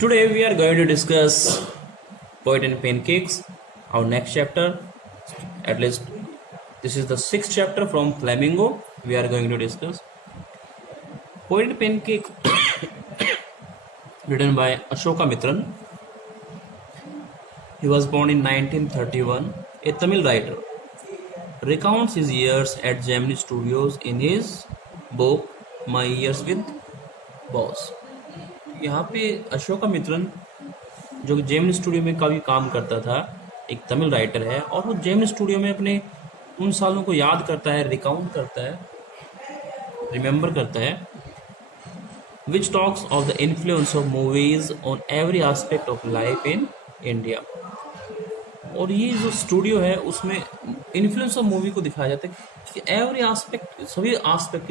Today we are going to discuss Poet and Pancakes, our next chapter. At least this is the sixth chapter from Flamingo. We are going to discuss Poet and Pancake, written by Ashoka Mitran. He was born in 1931, a Tamil writer. Recounts his years at Gemini Studios in his book My Years with Boss. यहाँ पे अशोका मित्रन जो Gemini studio में काफ़ी काम करता था, एक Tamil writer है और वो जेमिनी स्टूडियो में अपने उन सालों को याद करता है, रिकाउंट करता है, रिमेंबर करता है, which talks of the influence of movies on every aspect of life in India. और ये जो स्टूडियो है उसमें इन्फ्लुएंस ऑफ मूवी को दिखाया जाता है कि एवरी एस्पेक्ट,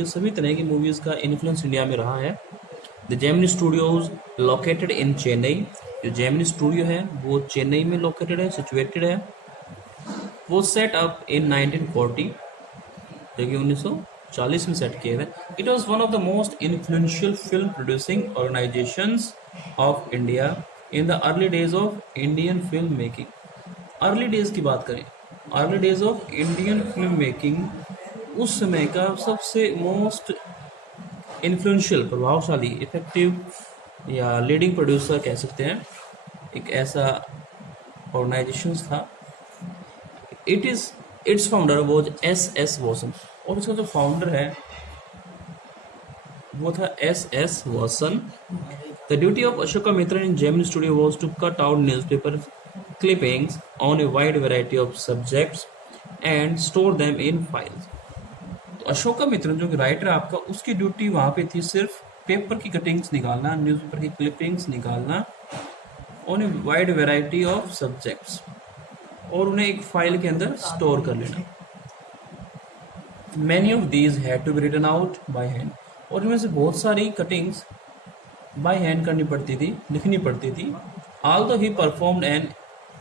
सभी तरह की मूवीज का इन्फ्लुएंस इंडिया में रहा है। The Gemini studios located in Chennai, जो जेमिनी स्टूडियो है वो चेन्नई में लोकेटेड है, सिचुएटेड है। वो सेट अप इन 1940, जो कि 1940 में सेट किए थे। It was one of the most influential film producing organisations of India in the early days of Indian film making. Early days की बात करें, early days of Indian film making, उस समय का सबसे मोस्ट इन्फ्लुएंशियल, प्रभावशाली, इफेक्टिव या leading producer कह सकते हैं, एक ऐसा ऑर्गेनाइजेशन था। It's founder was S.S. वॉसन, और उसका जो फाउंडर है वो था S.S. Vasan. The duty of Ashoka Mitra in Gemini studio was to cut out newspaper clippings on a wide variety of subjects and store them in files। तो अशोका मित्रन जो कि राइटर आपका, उसकी ड्यूटी वहाँ पे थी सिर्फ पेपर की कटिंग्स निकालना, न्यूज़पेपर की क्लिपिंग्स निकालना on a wide variety of subjects, और उन्हें एक फाइल के अंदर स्टोर कर लेना। Many of these had to be written out by hand, और इनमें से बहुत सारी कटिंग्स बाय हैंड करनी पड़ती थी, लिखनी पड़ती थी। although he performed an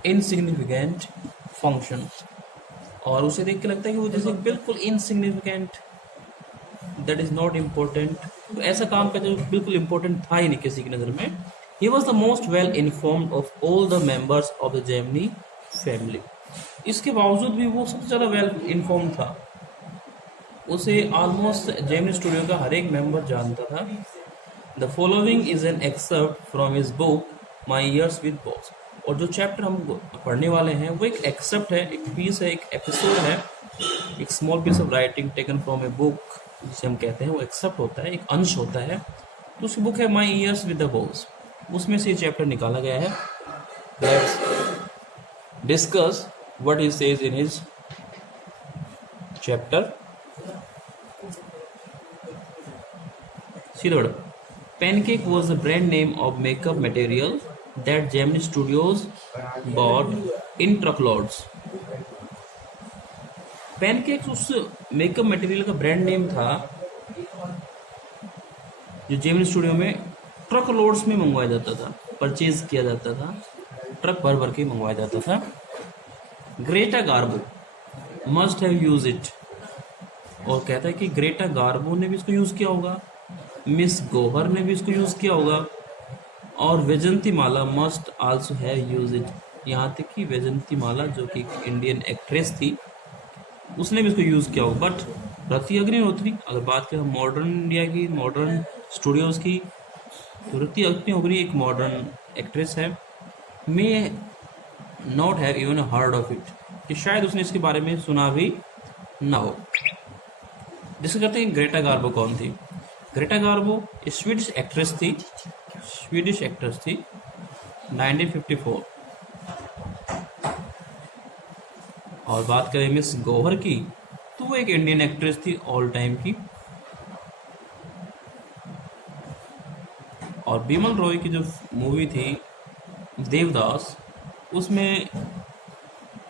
insignificant function, और उसे देख के लगता है कि वो जैसे बिल्कुल insignificant, that is not important, तो ऐसा काम करता जो बिल्कुल important था ही नहीं किसी की नज़र में। He was the most well informed of all the members of the Gemini family, इसके बावजूद भी वो सबसे ज़्यादा वेल इन्फॉर्म था, उसे ऑलमोस्ट जेमिनी स्टूडियो का हर एक मेंबर जानता था। The following is an excerpt from his book My Years with Boss, और जो चैप्टर हम पढ़ने वाले हैं वो एक एक्सेप्ट है, एक पीस है, एक एपिसोड है, एक small piece of writing taken from a book जिसे हम कहते हैं, वो एक्सेप्ट होता है, एक अंश होता है। तो उसकी बुक है माई ईयर्स विद द बॉस, उसमें से ये चैप्टर निकाला गया है। Let's discuss what he says in his chapter. सीधा Pancake was the brand name of makeup material that Gemini Studios bought in truckloads। Pancake उस मेकअप मटेरियल का ब्रांड नेम था जो जेमिनी स्टूडियो में ट्रक लोड्स में मंगवाया जाता था, परचेज किया जाता था, ट्रक भर भर के मंगवाया जाता था। Greta Garbo must have use it, और कहता है कि ग्रेटा गार्बो ने भी इसको यूज किया होगा, मिस गोहर ने भी इसको यूज किया होगा, और Vyjayanthimala must also have use it. यहाँ तक कि वैजंती माला जो कि इंडियन एक्ट्रेस थी, उसने भी इसको यूज किया होगा। बट रति अग्निहोत्री, अगर बात करें मॉडर्न इंडिया की, मॉडर्न स्टूडियोज की, तो रति अग्निहोत्री एक मॉडर्न एक्ट्रेस है, may not have even heard of it, कि शायद उसने इसके बारे में सुना भी ना हो। डिस्कस करते हैं ग्रेटा गार्बो कौन थी। ग्रेटा गार्बो स्वीडिश एक्ट्रेस थी, 1954। और बात करें मिस गौहर की, तो वो एक इंडियन एक्ट्रेस थी ऑल टाइम की। और बिमल रॉय की जो मूवी थी देवदास, उसमें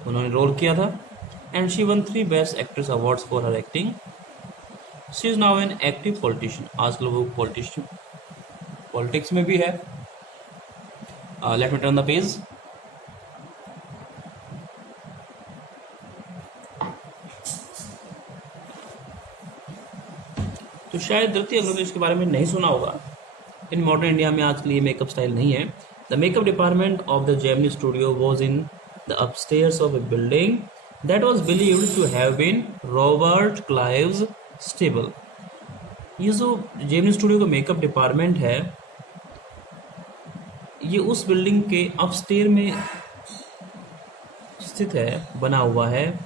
उन्होंने रोल किया था, and she one 3 best actress awards for her acting. She is now an active politician, आजकल वो पॉलिटिक्स में भी है। Let me turn the page. तो शायद धरती अग्निहोत्री इसके बारे में नहीं सुना होगा, इन मॉडर्न इंडिया में आज के लिए मेकअप स्टाइल नहीं है. The makeup department of the Gemini studio was in the upstairs of a building that was believed to have been Robert Clive's stable. ये जो जेमिनी स्टूडियो का मेकअप डिपार्टमेंट है, ये उस बिल्डिंग के अपस्टेयर में स्थित है, बना हुआ है,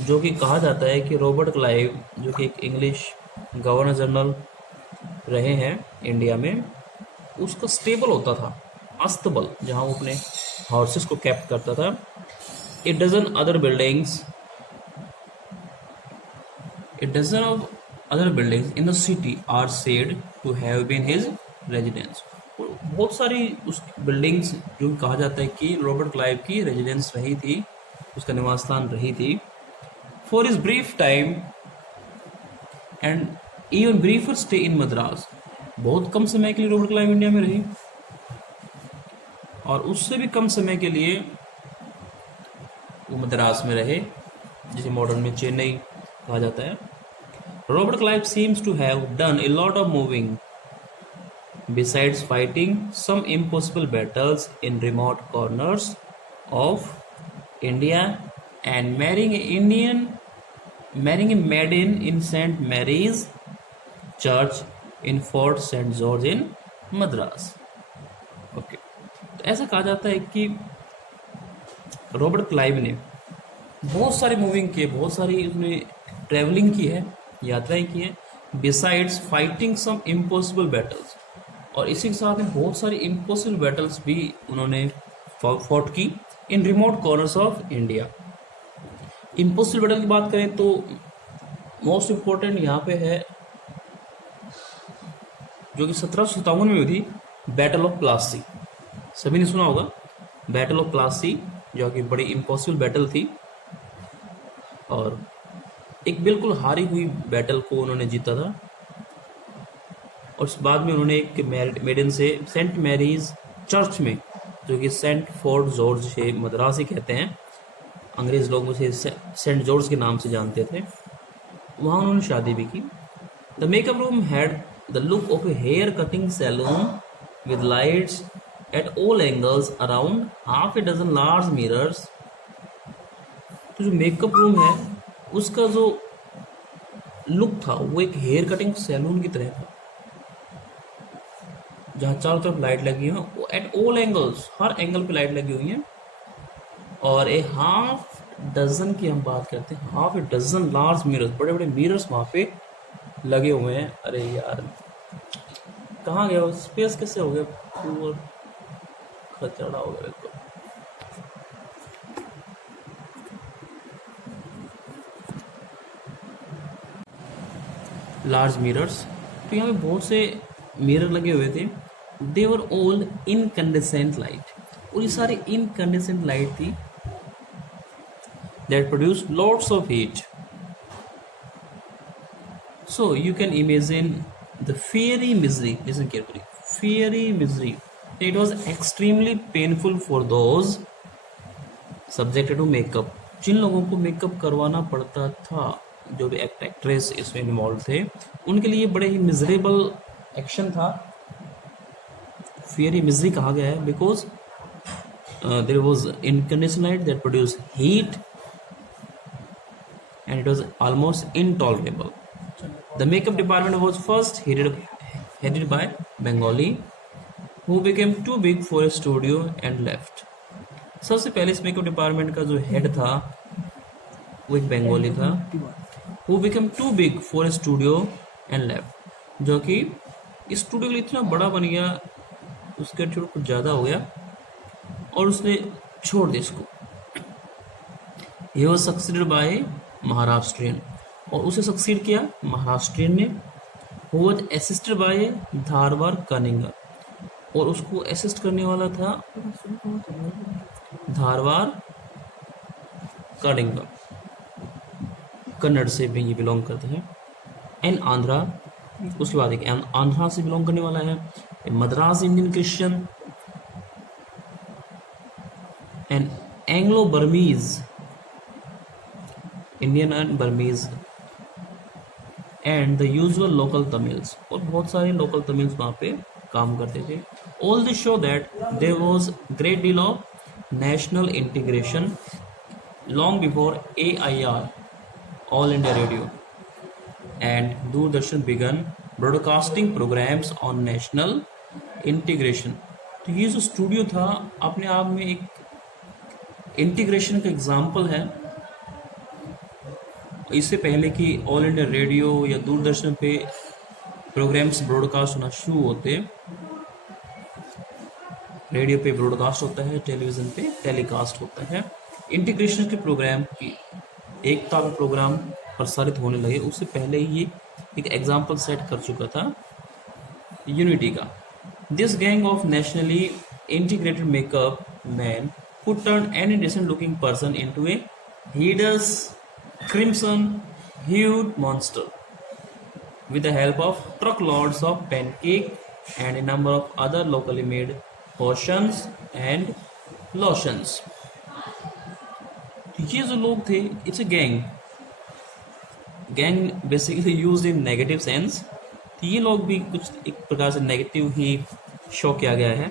जो कि कहा जाता है कि रॉबर्ट क्लाइव, जो कि एक इंग्लिश गवर्नर जनरल रहे हैं इंडिया में, उसका स्टेबल होता था, अस्तबल, जहाँ वो अपने हॉर्सेस को कैप्ट करता था. A dozen other buildings in the city are said to have been his residence. बहुत सारी उस बिल्डिंग्स जो कहा जाता है कि रॉबर्ट क्लाइव की रेजिडेंस रही थी, उसका निवास स्थान रही थी. For his brief time and even ब्रीफर stay in Madras, बहुत कम समय के लिए रॉबर्ट क्लाइव इंडिया में रही, और उससे भी कम समय के लिए वो मद्रास में रहे, जिसे मॉडर्न में चेन्नई कहा जाता है. Robert Clive seems to have done a lot of moving besides fighting some impossible battles in remote corners of India and marrying a maiden in St. Mary's Church in Fort St. George in Madras. Okay, तो ऐसा कहा जाता है कि Robert Clive ने बहुत सारी moving की है, बहुत सारी उसने ट्रैवलिंग की है, यात्राएं की है, बिसाइड्स फाइटिंग सम इम्पॉसिबल बैटल्स, और इसी के साथ में बहुत सारी इम्पॉसिबल बैटल्स भी उन्होंने फॉट की इन remote corners of India. Impossible battle की बात करें तो मोस्ट इम्पोर्टेंट यहाँ पे है जो कि 1757 में हुई थी, बैटल ऑफ प्लासी. सभी ने सुना होगा बैटल ऑफ प्लासी, जो कि बड़ी इम्पॉसिबल बैटल थी, और एक बिल्कुल हारी हुई बैटल को उन्होंने जीता था. और उस बाद में उन्होंने एक मेडन से सेंट मैरीज चर्च में, जो कि सेंट फोर्ट जॉर्ज से मद्रास ही कहते हैं, अंग्रेज लोग उसे सेंट जॉर्ज के नाम से जानते थे, वहाँ उन्होंने शादी भी की. The makeup room had the look of a hair cutting saloon with lights at all angles around half a dozen large mirrors. तो जो मेकअप रूम है उसका जो लुक था वो एक हेयर कटिंग सैलून की तरह था, जहाँ चारों तरफ लाइट लगी हुई है, वो एट ऑल एंगल्स, हर एंगल पे लाइट लगी हुई है, और ए हाफ डजन की हम बात करते हैं, half a dozen large mirrors, बड़े बड़े मिरर्स वहाँ पे लगे हुए हैं. अरे यार कहाँ गया, स्पेस कैसे हो गया, पूरा खचड़ा हो गया. लार्ज मिरर्स, तो यहाँ पे बहुत से मिरर लगे हुए थे. दे वर ऑल इनकैंडेसेंट लाइट, और ये सारी इनकैंडेसेंट लाइट थी that produce lots of heat. So you can imagine the fiery misery. Listen carefully. Fiery misery. It was extremely painful for those subjected to makeup. जिन लोगों को makeup करवाना पड़ता था, जो भी एक्ट्रेस इसमें इन्वॉल्व थे, उनके लिए बड़े ही मिजरेबल एक्शन था. Fiery misery कहा गया है because there was incandescent light that produced heat and it was almost intolerable. The makeup department was first headed by Bengali, who became too big for a studio and left. सबसे पहले इस makeup department का जो head था वो एक बंगाली था, who became too big for a studio and left, जो कि इस स्टूडियो के लिए इतना बड़ा बन गया, उसके छोड़ कुछ ज़्यादा हो गया और उसने छोड़ दिया इसको. He was succeeded by Maharashtrian, और उसे सक्सीड किया महाराष्ट्रियन ने. Who was assisted by Dharwad कनिंगा, और उसको असिस्ट करने वाला था धारवाड़ कनिंगा, कन्नड़ से भी ये बिलोंग करते हैं. एंड आंध्रा, उसके बाद एक आंध्रा से बिलोंग करने वाला है. Madras Indian Christian and Anglo Burmese, Indian and Burmese and the usual local Tamils, और बहुत सारे लोकल तमिल्स वहाँ पे काम करते थे. All this show that there was great deal of national integration long before AIR, All India Radio, and Doordarshan began broadcasting programs on national integration. तो ये जो स्टूडियो था अपने आप में एक इंटीग्रेशन का एग्जाम्पल है. इससे पहले कि ऑल इंडिया रेडियो या दूरदर्शन पे प्रोग्राम्स ब्रॉडकास्ट होना शुरू होते, रेडियो पे ब्रॉडकास्ट होता है, टेलीविज़न पे टेलीकास्ट होता है. इंटीग्रेशन के प्रोग्राम की एकता का प्रोग्राम प्रसारित होने लगे, उससे पहले ही ये एक एग्जाम्पल सेट कर चुका था यूनिटी का. This gang of nationally integrated makeup man could turn any decent looking person into a hideous crimson hued monster with the help of truckloads of pancake and a number of other locally made potions and lotions. ये जो लोग थे, it's a gang. Gang basically use in negative sense. तो ये लोग भी कुछ एक प्रकार से नेगेटिव ही शो किया गया है.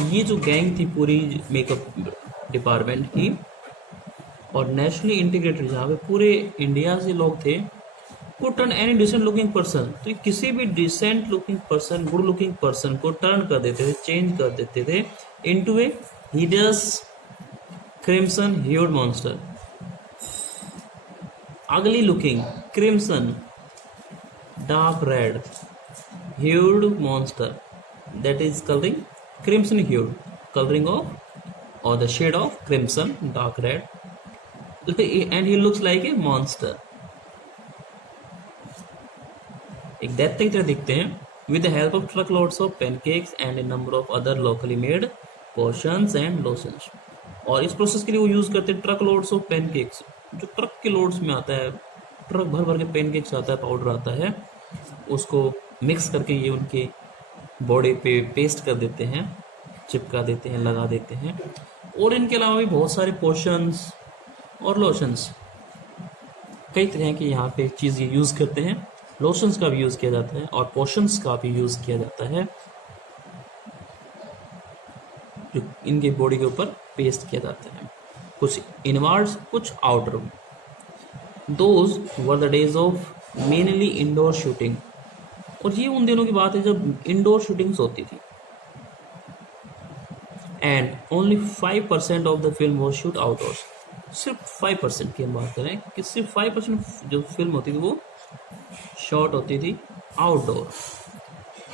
ये जो गैंग थी पूरी मेकअप डिपार्टमेंट की और नेशनली इंटीग्रेटेड, जहाँ पे पूरे इंडिया से लोग थे, को turn any decent looking person, तो किसी भी decent looking person, good looking person को टर्न कर देते थे, चेंज कर देते थे into a hideous crimson hued monster. ugly looking crimson dark red hued monster, that is coloring crimson hued, coloring of or the shade of crimson dark red, and he looks like a monster. एक दैत्य की तरह दिखते हैं. with the help of truckloads of pancakes and a number of other locally made potions and lotions. और इस process के लिए वो यूज करते हैं ट्रक लोड्स ऑफ पैनकेक्स, जो ट्रक के लोड्स में आता है, ट्रक भर भर के पैनकेक्स आता है, पाउडर आता है, उसको मिक्स करके ये उनके बॉडी पे पेस्ट कर देते हैं, चिपका देते हैं, लगा देते हैं. और इनके अलावा भी बहुत सारे पोशंस और लोशंस, कई तरह के यहाँ पे चीज़ ये यूज़ करते हैं. लोशंस का भी यूज़ किया जाता है और पोशंस का भी यूज़ किया जाता है, जो इनके बॉडी के ऊपर पेस्ट किया जाता है, कुछ इनवर्ड्स कुछ outer. Those were the days of mainly indoor shooting, और ये उन दिनों की बात है जब इंडोर शूटिंग्स होती थी. And only 5% of the film was shoot outdoors. सिर्फ 5% की हम बात करें कि सिर्फ 5% जो फिल्म होती थी वो शॉट होती थी आउटडोर,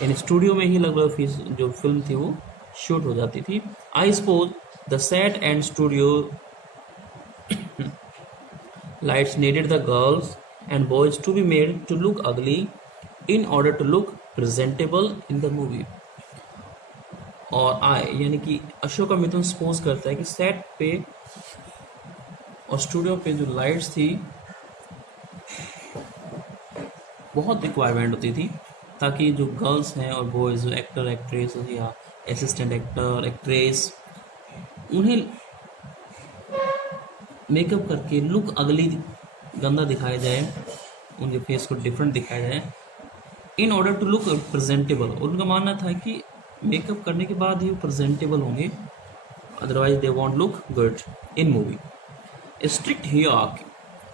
यानी स्टूडियो में ही लगभग जो फिल्म थी वो शूट हो जाती थी. I suppose the set and studio lights needed the girls and boys to be made to look ugly in order to look presentable in the movie. और यानी कि अशोका मिथुन सपोज करता है कि सेट पे और स्टूडियो पे जो लाइट्स थी बहुत रिक्वायरमेंट होती थी, ताकि जो गर्ल्स हैं और बॉयज, एक्टर एक्ट्रेस या असिस्टेंट एक्टर एक्ट्रेस, उन्हें मेकअप करके लुक अगली गंदा दिखाया जाए, उनके फेस को डिफरेंट दिखाया जाए, in order to look presentable. और उनका मानना था कि मेकअप करने के बाद ही वो प्रेजेंटेबल होंगे, otherwise they won't look good in movie. Strict hierarchy,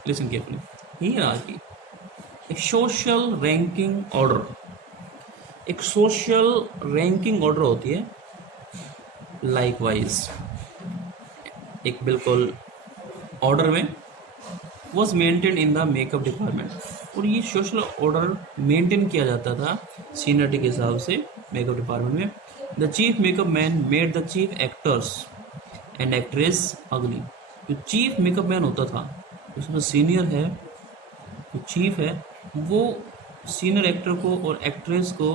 listen carefully, hierarchy एक सोशल रैंकिंग ऑर्डर, एक सोशल रैंकिंग ऑर्डर होती है. लाइकवाइज एक बिल्कुल ऑर्डर में was maintain in the makeup department, और ये सोशल ऑर्डर मेंटेन किया जाता था सीनियरिटी के हिसाब से मेकअप डिपार्टमेंट में. The chief makeup man made the chief actors and actress अगली. जो चीफ मेकअप मैन होता था, उसमें सीनियर है, जो चीफ है, वो सीनियर एक्टर को और एक्ट्रेस को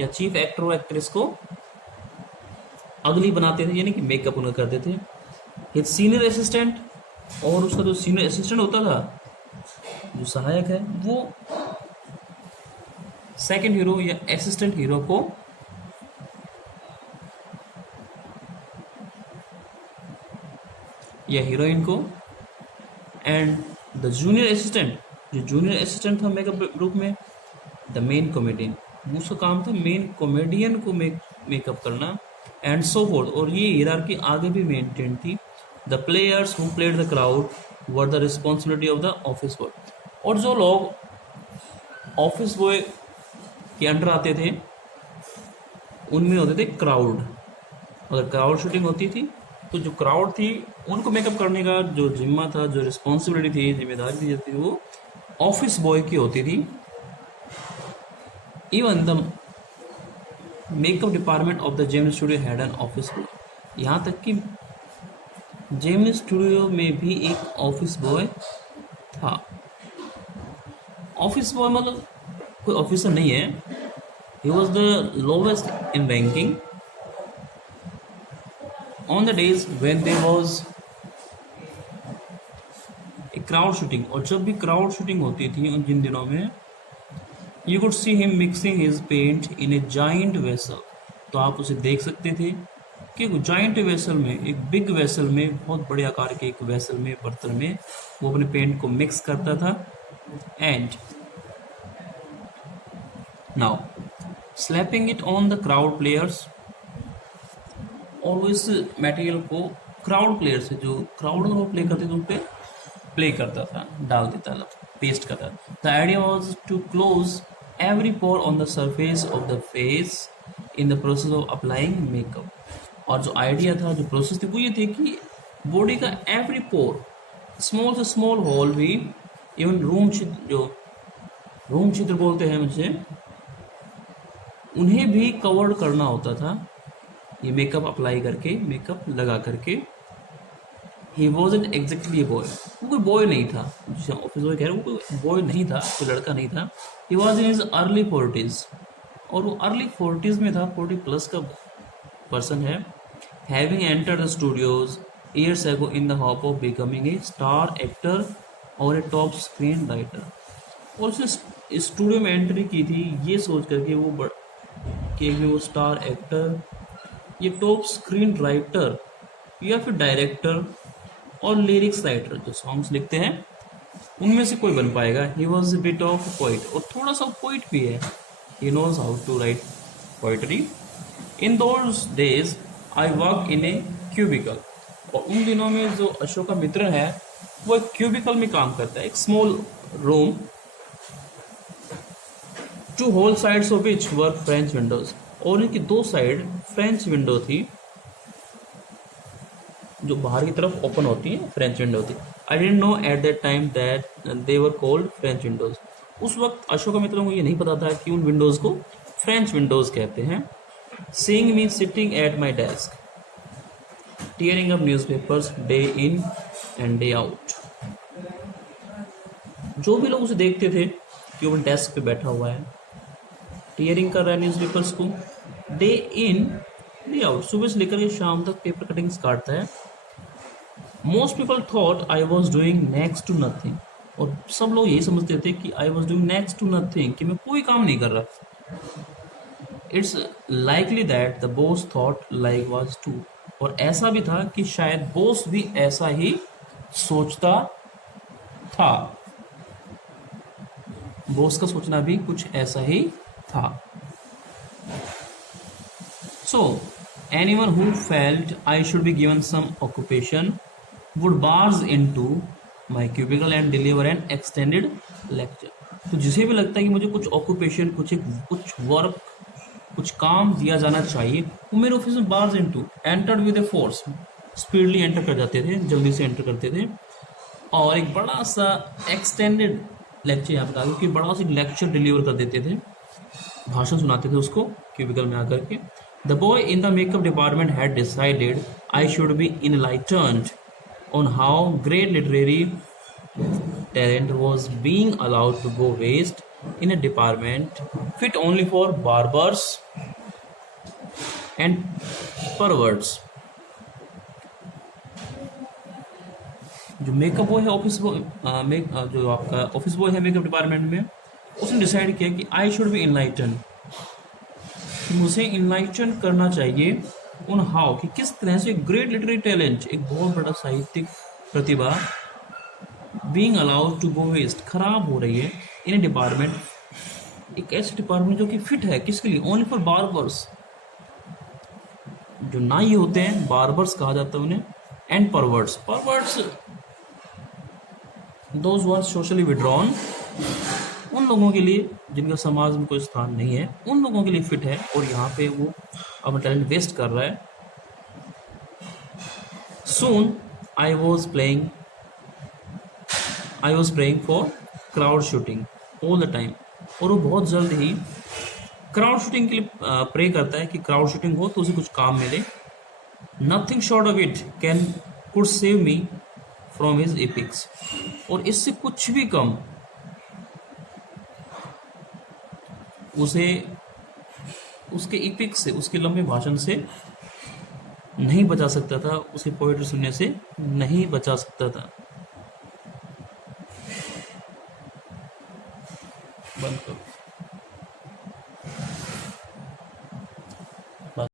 या चीफ एक्टर और एक्ट्रेस को अगली बनाते थे, यानी कि मेकअप उन्हें करते थे. हिज सीनियर असिस्टेंट, और उसका जो सीनियर असिस्टेंट होता था, जो सहायक है, वो सेकंड हीरो या असिस्टेंट हीरो को या हीरोइन को, एंड द जूनियर असिस्टेंट जो जूनियर असिस्टेंट था मेकअप ग्रुप में, द मेन कॉमेडियन, उसका काम था मेन कॉमेडियन को मेकअप करना, एंड सो फोर्थ। और ये हियरार्की आगे भी मेंटेन थी। The players who played the crowd were the responsibility of the office boy. और जो लोग ऑफिस बॉय के अंडर आते थे उनमें होते थे क्राउड। अगर क्राउड शूटिंग होती थी तो जो क्राउड थी उनको मेकअप करने का जो जिम्मा था, जो रिस्पॉन्सिबिलिटी थी, जिम्मेदारी दी जाती थी, वो ऑफिस बॉय की होती थी। Even the makeup department of the Gem studio had an office boy. यहाँ तक कि जेम स्टूडियो में भी एक ऑफिस बॉय था। ऑफिस बॉय मतलब कोई ऑफिसर नहीं है, he was the lowest in ranking on the days when there was a crowd shooting. और जब भी क्राउड शूटिंग होती थी उन जिन दिनों में, you could see him mixing his paint in a giant vessel. तो आप उसे देख सकते थे कि जाइंट वेसल में, एक बिग वेसल में, बहुत बड़े आकार के एक वेसल में, बर्तन में वो अपने पेंट को मिक्स करता था। And now slapping it on the crowd players. और वो इस मटेरियल को क्राउड प्लेयर से, जो क्राउड वो प्ले करते थे उन पे प्ले करता था, डाल देता था, पेस्ट करता था। The idea was to close every pore on the surface of the face in the process of applying makeup. और जो आइडिया था, जो प्रोसेस थी, वो ये थे कि बॉडी का एवरी पोर, स्मॉल से स्मॉल होल भी, इवन रूम छिद्र, जो रूम छिद्र बोलते हैं मुझे, उन्हें भी कवर्ड करना होता था ये मेकअप अप्लाई करके, मेकअप लगा करके। ही वॉजंट एग्जैक्टली ए बॉय, वो कोई बॉय नहीं था, जिसे ऑफिस बॉय कह रहे हैं, वो कोई बॉय नहीं था, कोई लड़का नहीं था। He was in his early 40s, और वो अर्ली 40s में था, 40 प्लस का पर्सन है। Having entered the studios years ago in the hope of becoming a star actor और ए टॉप स्क्रीन राइटर। और उसने स्टूडियो में एंट्री की थी ये सोच करके कि वो स्टार एक्टर, ये टॉप स्क्रीन राइटर या फिर डायरेक्टर और लिरिक्स राइटर, जो सॉन्ग्स लिखते हैं, उनमें से कोई बन पाएगा। He was a bit of poet, और थोड़ा सा पोइट भी है। He knows how to write poetry. In those days I work in a cubicle. और उन दिनों में जो अशोका मित्र है वो एक क्यूबिकल में काम करता है, एक small room, two whole sides of which were French windows. और इनकी दो साइड फ्रेंच विंडो थी, जो बाहर की तरफ ओपन होती है, फ्रेंच विंडो थी। I didn't know at that time that they were called French windows. उस वक्त अशोका मित्र को ये नहीं पता था कि उन विंडोज को फ्रेंच विंडोज कहते हैं। Seeing me sitting at my desk tearing up newspapers day in and day out. जो भी लोग उसे देखते थे कि वो डेस्क पे बैठा हुआ है, टीयरिंग कर रहा है न्यूज़पेपर्स को, डे इन डे आउट, सुबह से लेकर के शाम तक पेपर कटिंग्स काटता है। Most people thought I was doing next to nothing. और सब लोग यही समझते थे कि I was doing next to nothing, कि मैं कोई काम नहीं कर रहा। It's likely that the boss thought likewise too. और ऐसा भी था कि शायद बॉस भी ऐसा ही सोचता था, बॉस का सोचना भी कुछ ऐसा ही था। So, anyone who felt I should be given some occupation would barge into my cubicle and deliver an extended lecture. तो जिसे भी लगता है कि मुझे कुछ ऑक्यूपेशन, कुछ वर्क, कुछ काम दिया जाना चाहिए, वो मेरे ऑफिस में barge into, entered with a force, speedily enter कर जाते थे, जल्दी से एंटर करते थे, और एक बड़ा सा एक्सटेंडेड लेक्चर, यहाँ पर कि बड़ा सा लेक्चर डिलीवर कर देते थे, भाषण सुनाते थे उसको क्यूबिकल में आकर के। The boy in the makeup department had decided I should be enlightened on how great literary talent was being allowed to go waste in a department fit only for barbers and perverts. जो makeup boy है, office boy, जो आपका office boy है makeup department में, उसने decide किया कि I should be enlighten, मुझे इनलाइटन करना चाहिए उन हाउ, कि किस तरह से ग्रेट लिटरेरी टैलेंट, एक बहुत बड़ा साहित्यिक प्रतिभा, being allowed to go waste, खराब हो रही है इन ए डिपार्टमेंट, एक ऐसे डिपार्टमेंट जो कि फिट है किसके लिए, ओनली फॉर बार्बर्स, जो नाई होते हैं बार्बर्स कहा जाता है उन्हें, and perverts, perverts those who are socially withdrawn, उन लोगों के लिए जिनका समाज में कोई स्थान नहीं है, उन लोगों के लिए फिट है, और यहाँ पे वो अपना टैलेंट वेस्ट कर रहा है। Soon I was praying for crowd shooting all the time, और वो बहुत जल्द ही क्राउड शूटिंग के लिए प्रे करता है कि क्राउड शूटिंग हो तो उसे कुछ काम मिले। Nothing short of it could save me from his epics, और इससे कुछ भी कम उसे उसके इपिक्स से, उसके लंबे भाषण से नहीं बचा सकता था, उसकी पोएट्री सुनने से नहीं बचा सकता था। बंद करो।